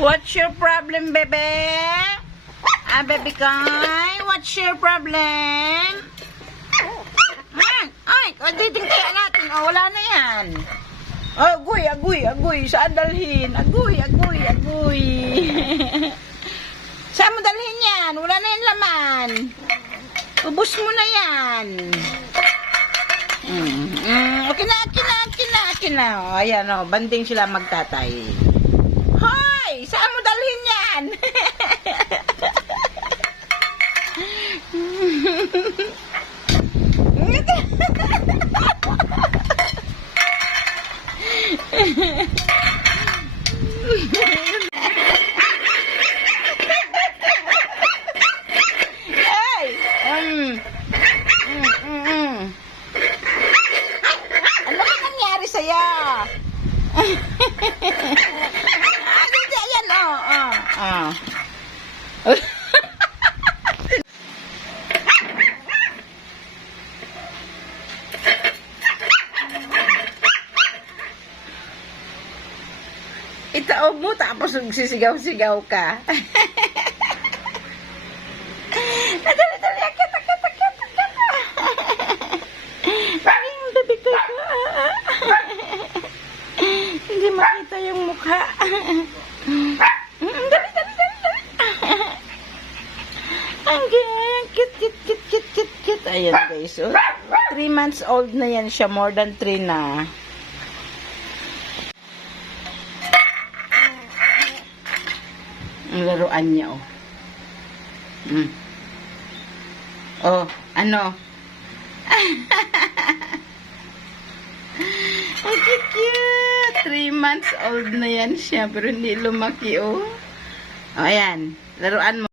What's your problem, bebe? Ah, baby Kai, what's your problem? Ay, diting kaya natin. Oh, wala na yan. Agoy, agoy, agoy. Saan dalhin? Agoy, agoy, agoy. Saan mo dalhin yan? Wala na yung laman. Ubus mo na yan. Okay na, akin na. O, ayan o, banding sila magtatay. Hoy! Saan mo dalhin yan? Hey! Ano ba nangyari sa'yo? Ayan, itaob mo tapos sisigaw-sigaw ka. Dali, akit. Parang baby ko. Hindi makita yung mukha. Dali. Ang cute. Ayan guys. 3 months old na yan siya. More than 3 na. Ang laruan niya, oh. Oh, ano? Ang cute! 3 months old na yan siya, pero hindi lumaki, oh. Oh, ayan. Laruan mo.